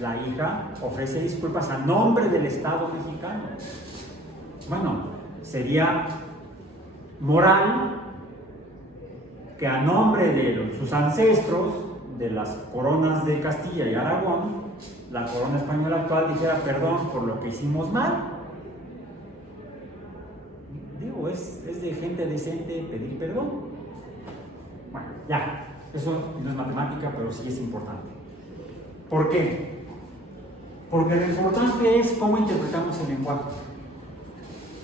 La hija ofrece disculpas a nombre del Estado mexicano. Bueno, sería moral que a nombre de sus ancestros, de las coronas de Castilla y Aragón, la corona española actual dijera perdón por lo que hicimos mal. Digo, es de gente decente pedir perdón. Bueno, ya, eso no es matemática, pero sí es importante. ¿Por qué? Porque lo importante es cómo interpretamos el lenguaje.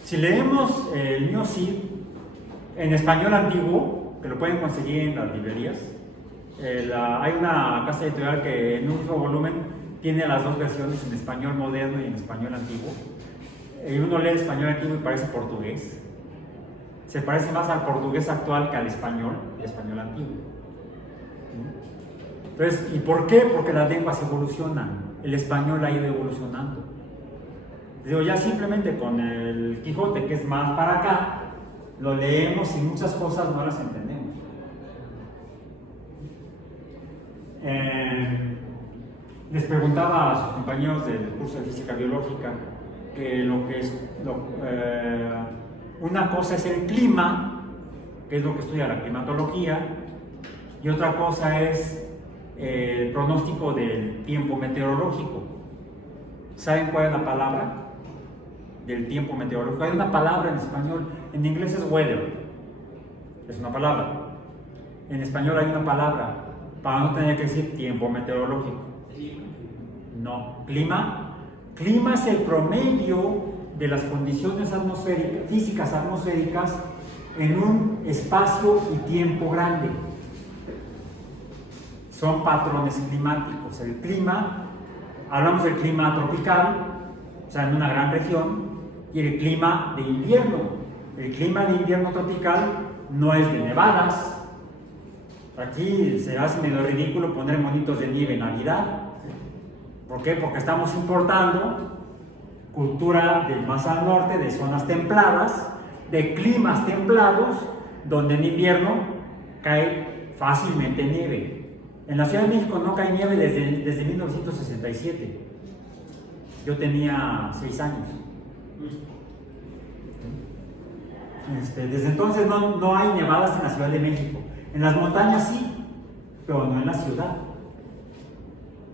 Si leemos el Mío Cid en español antiguo, que lo pueden conseguir en las librerías, hay una casa editorial que en un solo volumen tiene las dos versiones, en español moderno y en español antiguo. Y uno lee el español antiguo y parece portugués. Se parece más al portugués actual que al español, el español antiguo. Entonces, ¿y por qué? Porque las lenguas evolucionan. El español ha ido evolucionando. Digo, ya simplemente con el Quijote, que es más para acá, lo leemos y muchas cosas no las entendemos. Les preguntaba a sus compañeros del curso de física biológica que una cosa es el clima, que es lo que estudia la climatología, y otra cosa es el pronóstico del tiempo meteorológico. ¿Saben cuál es la palabra del tiempo meteorológico? Hay una palabra en español, en inglés es weather, es una palabra. En español hay una palabra para no tener que decir tiempo meteorológico. No, clima. Clima es el promedio de las condiciones físicas atmosféricas en un espacio y tiempo grande. Son patrones climáticos. El clima, hablamos del clima tropical, o sea, en una gran región, y el clima de invierno. El clima de invierno tropical no es de nevadas. Aquí se hace medio ridículo poner monitos de nieve en Navidad. ¿Por qué? Porque estamos importando cultura del más al norte, de zonas templadas, de climas templados, donde en invierno cae fácilmente nieve. En la Ciudad de México no cae nieve desde 1967. Yo tenía 6 años. Desde entonces no hay nevadas en la Ciudad de México. En las montañas sí, pero no en la ciudad.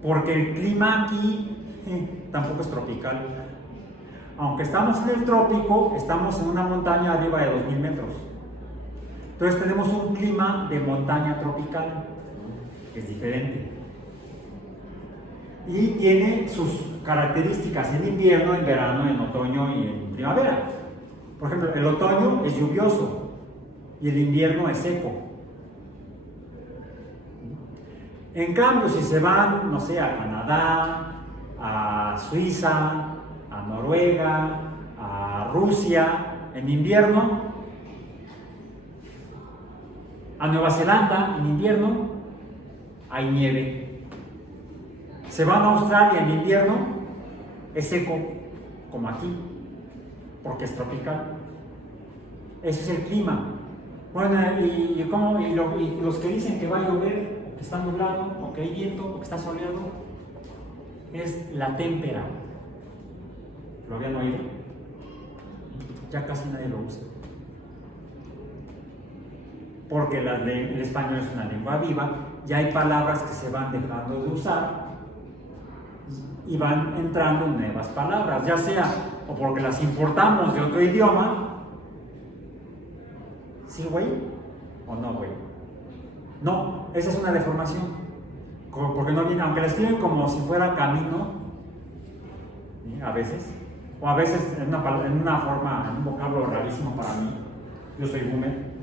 Porque el clima aquí tampoco es tropical. aunque estamos en el trópico, estamos en una montaña arriba de 2000 metros. Entonces tenemos un clima de montaña tropical, que es diferente. Y tiene sus características en invierno, en verano, en otoño y en primavera. Por ejemplo, el otoño es lluvioso y el invierno es seco. En cambio, si se van, no sé, a Canadá, a Suiza, a Noruega, a Rusia, en invierno, a Nueva Zelanda, en invierno, hay nieve. Se van a Australia en invierno, es seco, como aquí, porque es tropical. Ese es el clima. Bueno, y los que dicen que va a llover, o que está nublado, o que hay viento, o que está soleado, es la témpera. ¿Lo habían oído? Ya casi nadie lo usa. Porque el español es una lengua viva, ya hay palabras que se van dejando de usar y van entrando nuevas palabras, ya sea o porque las importamos de otro idioma. ¿Sí, güey? ¿O no, güey? No, esa es una deformación. Porque no viene, aunque la escriben como si fuera camino, ¿sí? A veces, o a veces en una forma, en un vocablo rarísimo para mí. Yo soy boomer.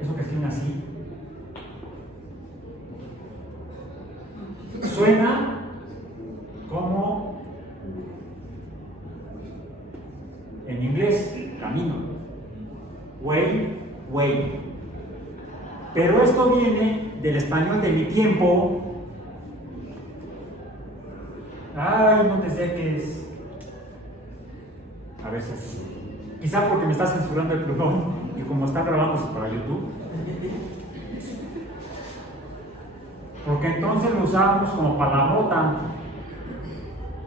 Eso que escriben así suena como en inglés, camino, way. Pero esto viene del español de mi tiempo. Ay, no te sé qué es. A veces, quizá porque me está censurando el plumón y como está grabándose para YouTube. Porque entonces lo usábamos como palabrota,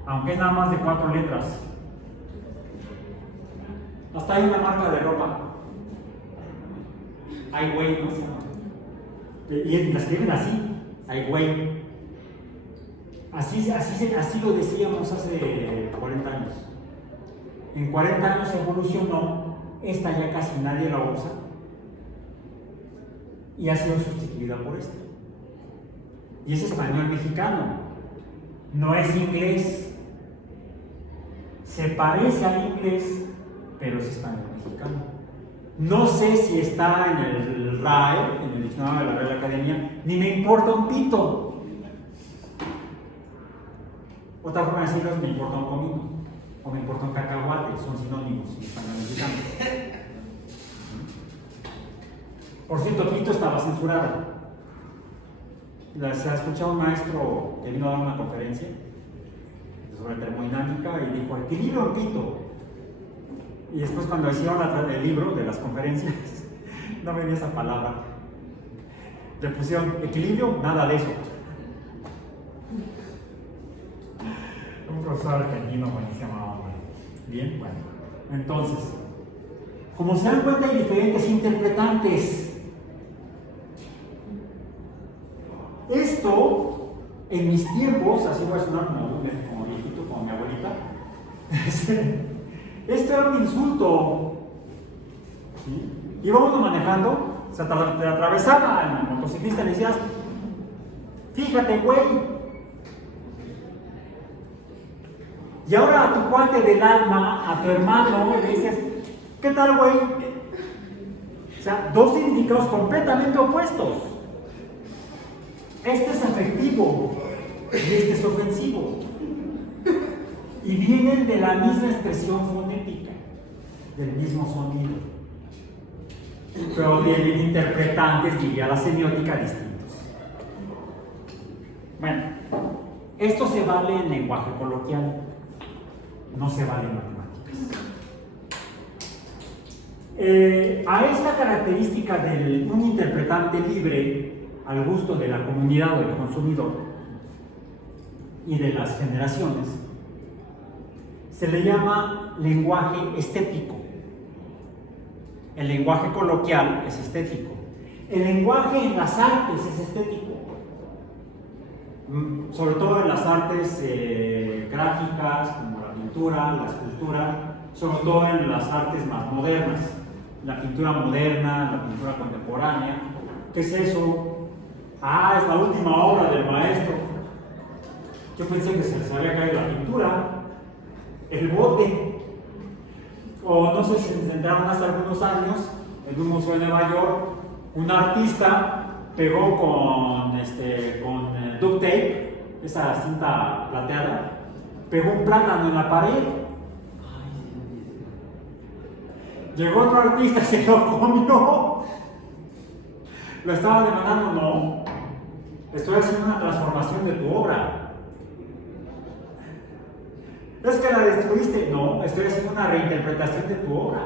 aunque es nada más de 4 letras. Hasta hay una marca de ropa. Ay, güey, no sé. Y la escriben así, ay, güey. Así lo decíamos hace 40 años. En 40 años evolucionó, esta ya casi nadie la usa y ha sido sustituida por esta. Y es español mexicano, no es inglés. Se parece al inglés, pero es español mexicano. No sé si está en el RAE, en el diccionario de la Real Academia, ni me importa un pito. Otra forma de decirlo es me importa un comino, o me importa un cacahuate, son sinónimos en español mexicano. Por cierto, pito estaba censurado. Se ha escuchado un maestro que vino a dar una conferencia sobre termodinámica y dijo equilibrio en pito. Y después cuando hicieron el libro de las conferencias, no venía esa palabra. Le pusieron equilibrio, nada de eso. Un profesor argentino buenísimo. Bien, bueno. Entonces, como se dan cuenta, hay diferentes interpretantes. Esto, en mis tiempos, así voy a sonar como viejito, como mi abuelita. Esto era un insulto. ¿Sí? Iba uno manejando, se te atravesaba el motociclista y le decías, fíjate, güey. Y ahora a tu cuate del alma, a tu hermano, le dices, ¿qué tal, güey? O sea, dos significados completamente opuestos. Este es afectivo y este es ofensivo. Y vienen de la misma expresión fonética, del mismo sonido. Pero vienen interpretantes, diría la semiótica, distintos. Bueno, esto se vale en lenguaje coloquial, no se vale en matemáticas. A esta característica de un interpretante libre al gusto de la comunidad o del consumidor y de las generaciones, se le llama lenguaje estético. El lenguaje coloquial es estético. El lenguaje en las artes es estético. Sobre todo en las artes gráficas, como la pintura pintura, la escultura, sobre todo en las artes más modernas, la pintura moderna, la pintura contemporánea. ¿Qué es eso? Ah, es la última obra del maestro. Yo pensé que se les había caído la pintura, el bote, o no sé si se intentaron hace algunos años en un museo de Nueva York, un artista pegó con duct tape, esa cinta plateada, pegó un plátano en la pared. Llegó otro artista y se lo comió. Lo estaba demandando, no. Estoy haciendo una transformación de tu obra. ¿Es que la destruiste? No, estoy haciendo una reinterpretación de tu obra.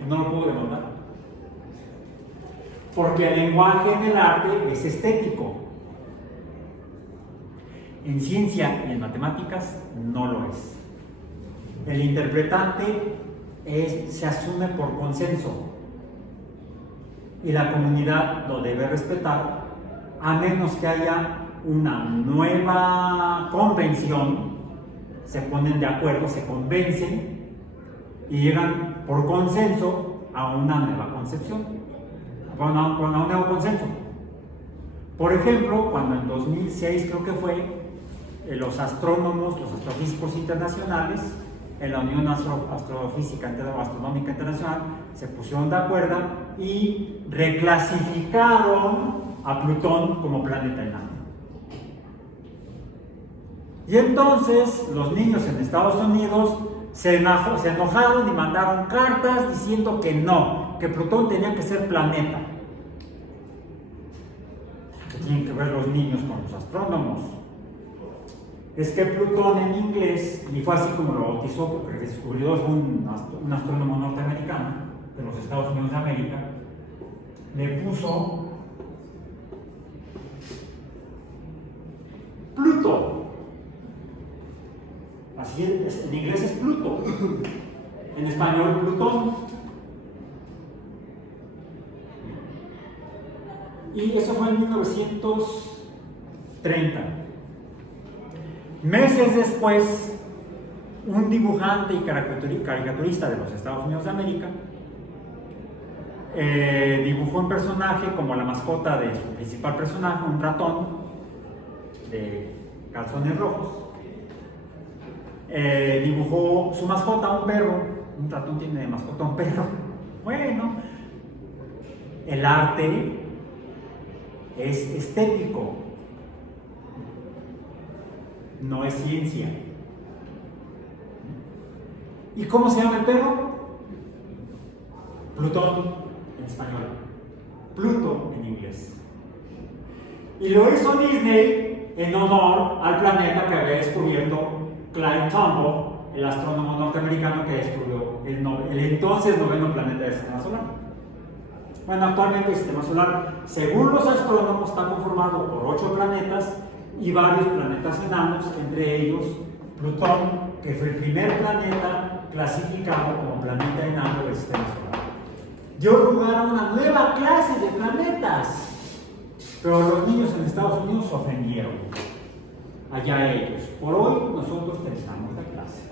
Y no lo puedo demandar. Porque el lenguaje en el arte es estético. En ciencia y en matemáticas no lo es. El interpretante se asume por consenso. Y la comunidad lo debe respetar, a menos que haya una nueva convención, se ponen de acuerdo, se convencen y llegan por consenso a una nueva concepción, a un nuevo consenso. Por ejemplo, cuando en 2006 creo que fue, los astrónomos, los astrofísicos internacionales, en la Unión Astrofísica o Astronómica Internacional, se pusieron de acuerdo y reclasificaron a Plutón como planeta enano. Y entonces los niños en Estados Unidos se enojaron y mandaron cartas diciendo que no, que Plutón tenía que ser planeta. ¿Qué tienen que ver los niños con los astrónomos? Es que Plutón en inglés, y fue así como lo bautizó, porque el descubridor fue un astrónomo norteamericano de los Estados Unidos de América, le puso Pluto. Así es, en inglés es Pluto, en español Plutón. Y eso fue en 1930. Meses después, un dibujante y caricaturista de los Estados Unidos de América dibujó un personaje como la mascota de su principal personaje, un ratón de calzones rojos. Dibujó su mascota, un perro. Un ratón tiene de mascota un perro. Bueno, el arte es estético, no es ciencia. ¿Y cómo se llama el perro? Plutón en español, Pluto en inglés. Y lo hizo Disney en honor al planeta que había descubierto Clyde Tombaugh, el astrónomo norteamericano que descubrió el entonces noveno planeta del sistema solar. Bueno, actualmente el sistema solar, según los astrónomos, está conformado por 8 planetas y varios planetas enanos, entre ellos Plutón, que fue el primer planeta clasificado como planeta enano del sistema solar. Dio lugar a una nueva clase de planetas, pero los niños en Estados Unidos se ofendieron. Allá ellos. Por hoy nosotros terminamos la clase.